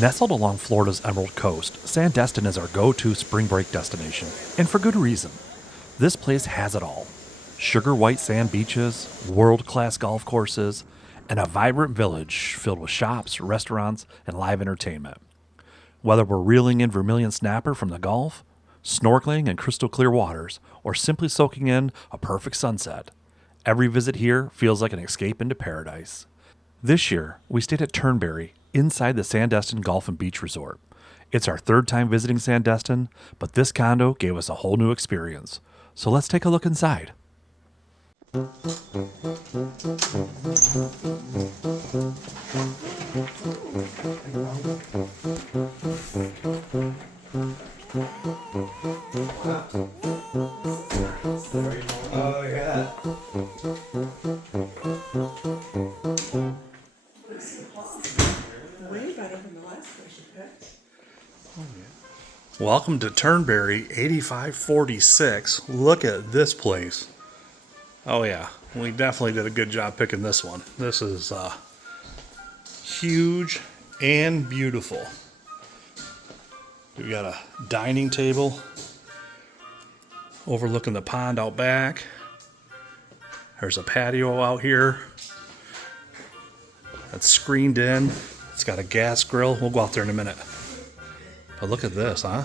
Nestled along Florida's Emerald Coast, Sandestin is our go-to spring break destination, and for good reason. This place has it all. Sugar white sand beaches, world-class golf courses, and a vibrant village filled with shops, restaurants, and live entertainment. Whether we're reeling in Vermillion snapper from the Gulf, snorkeling in crystal clear waters, or simply soaking in a perfect sunset, every visit here feels like an escape into paradise. This year, we stayed at Turnberry inside the Sandestin Golf and Beach Resort. It's our third time visiting Sandestin, but this condo gave us a whole new experience. So let's take a look inside. Oh, yeah. Way better than the last place you picked. Welcome to Turnberry 8546. Look at this place. Oh yeah, we definitely did a good job picking this one. This is huge and beautiful. We've got a dining table overlooking the pond out back. There's a patio out here that's screened in. It's got a gas grill. We'll go out there in a minute. But look at this, huh?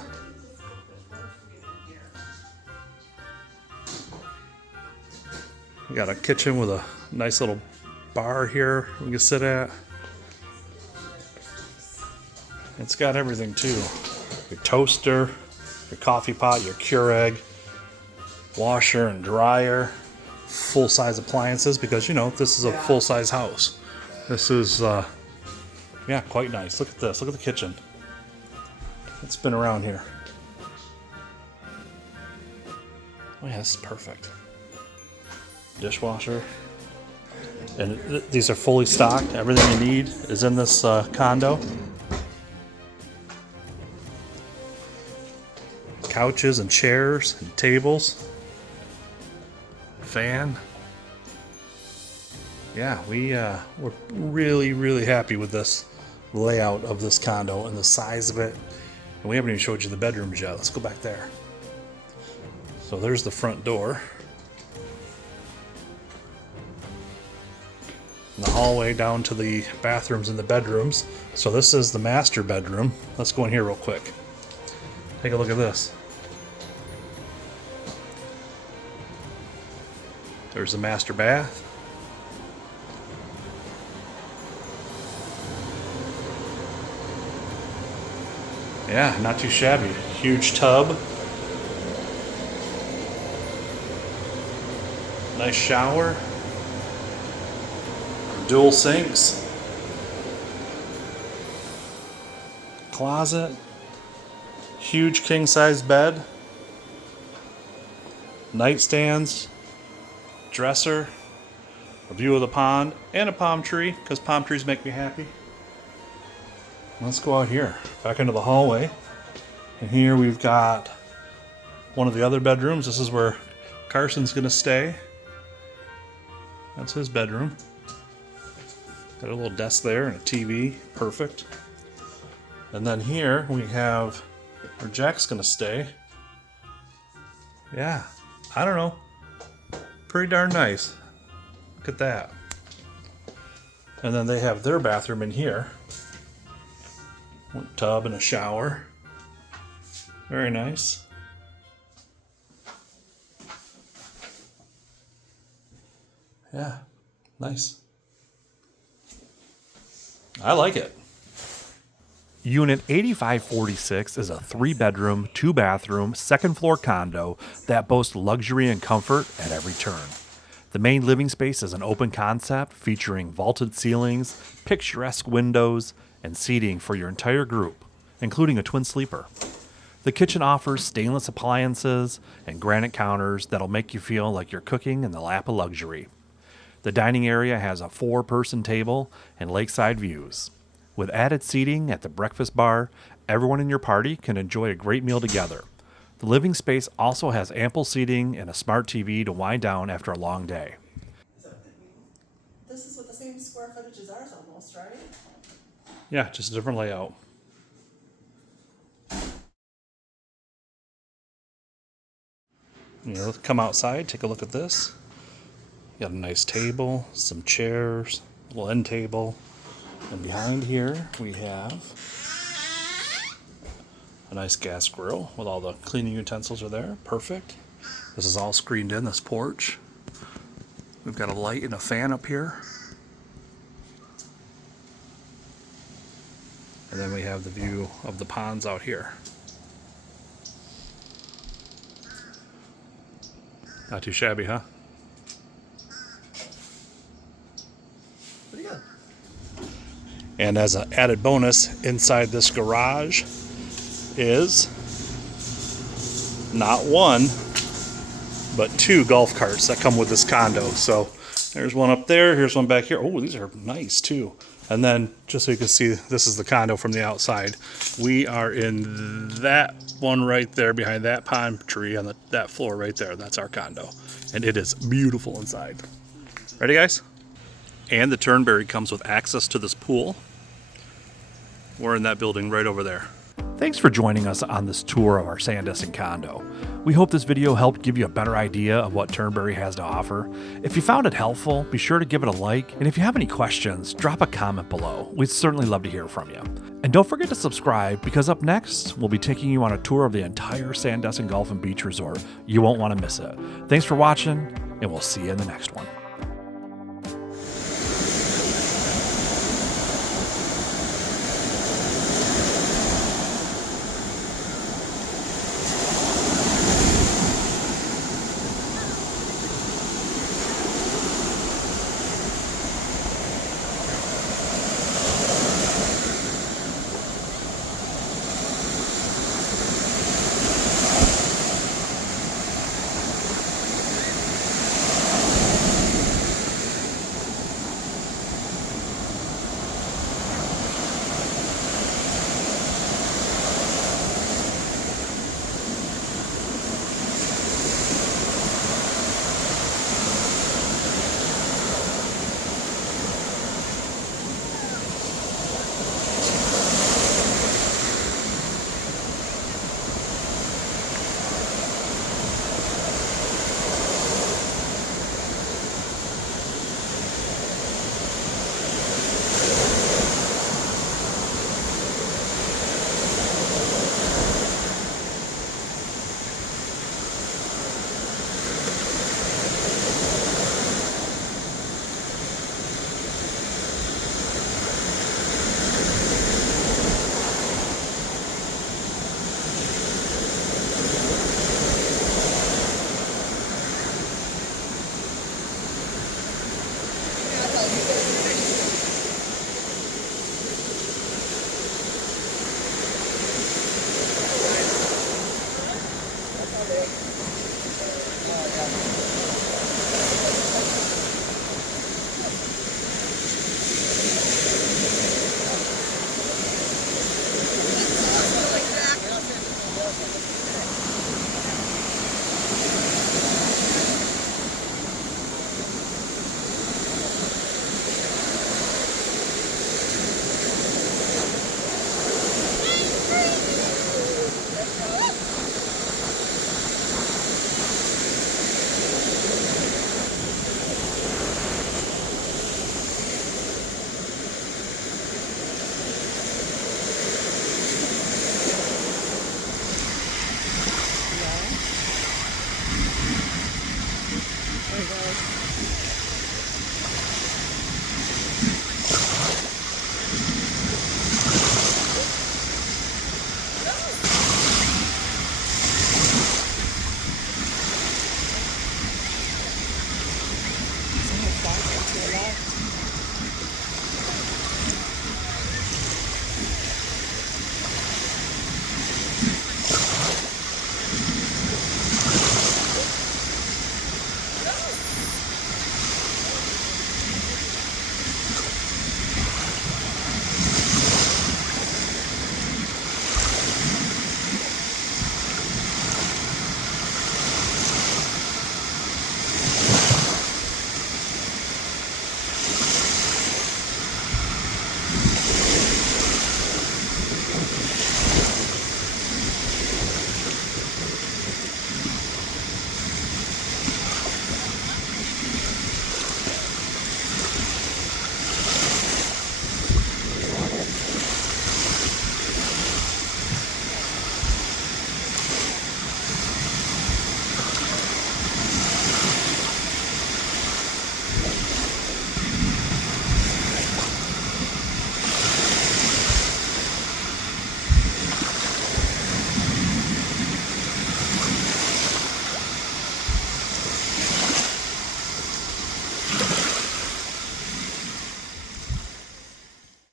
We got a kitchen with a nice little bar here we can sit at. It's got everything too. Your toaster, your coffee pot, your Keurig, washer and dryer, full-size appliances because, you know, this is a full-size house. This is, yeah, quite nice. Look at this. Look at the kitchen. Let's spin around here. Oh yeah, this is perfect. Dishwasher. And these are fully stocked. Everything you need is in this condo. Couches and chairs and tables. Fan. Yeah, we're really happy with this layout of this condo and the size of it. And we haven't even showed you the bedrooms yet. Let's go back there. So there's the front door. And the hallway down to the bathrooms and the bedrooms. So this is the master bedroom. Let's go in here real quick. Take a look at this. There's the master bath. Yeah, not too shabby. Huge tub. Nice shower. Dual sinks. Closet. Huge king-size bed. Nightstands. Dresser. A view of the pond and a palm tree, because palm trees make me happy. Let's go out here, back into the hallway. And here we've got one of the other bedrooms. This is where Carson's gonna stay. That's his bedroom. Got a little desk there and a TV, perfect. And then here we have where Jack's gonna stay. Yeah, I don't know. Pretty darn nice. Look at that. And then they have their bathroom in here. One tub and a shower. Very nice. Yeah, nice. I like it. Unit 8546 is a 3-bedroom, 2-bathroom, second-floor condo that boasts luxury and comfort at every turn. The main living space is an open concept featuring vaulted ceilings, picturesque windows, and seating for your entire group, including a twin sleeper. The kitchen offers stainless appliances and granite counters that'll make you feel like you're cooking in the lap of luxury. The dining area has a 4-person table and lakeside views. With added seating at the breakfast bar, everyone in your party can enjoy a great meal together. The living space also has ample seating and a smart TV to wind down after a long day. This is with the same square footage as ours almost, right? Yeah, just a different layout. Come outside, take a look at this. You got a nice table, some chairs, a little end table. And behind here we have a nice gas grill with all the cleaning utensils are there. Perfect. This is all screened in, this porch. We've got a light and a fan up here. And then we have the view of the ponds out here. Not too shabby, huh? Pretty good. And as an added bonus, inside this garage is not one, but 2 golf carts that come with this condo. So there's one up there, here's one back here. Oh, these are nice too. And then just so you can see, this is the condo from the outside. We are in that one right there behind that palm tree on that floor right there. That's our condo. And it is beautiful inside. Ready, guys? And the Turnberry comes with access to this pool. We're in that building right over there. Thanks for joining us on this tour of our Sandestin condo. We hope this video helped give you a better idea of what Turnberry has to offer. If you found it helpful, be sure to give it a like, and if you have any questions, drop a comment below. We'd certainly love to hear from you. And don't forget to subscribe, because up next, we'll be taking you on a tour of the entire Sandestin Golf Beach Resort. You won't want to miss it. Thanks for watching, and we'll see you in the next one.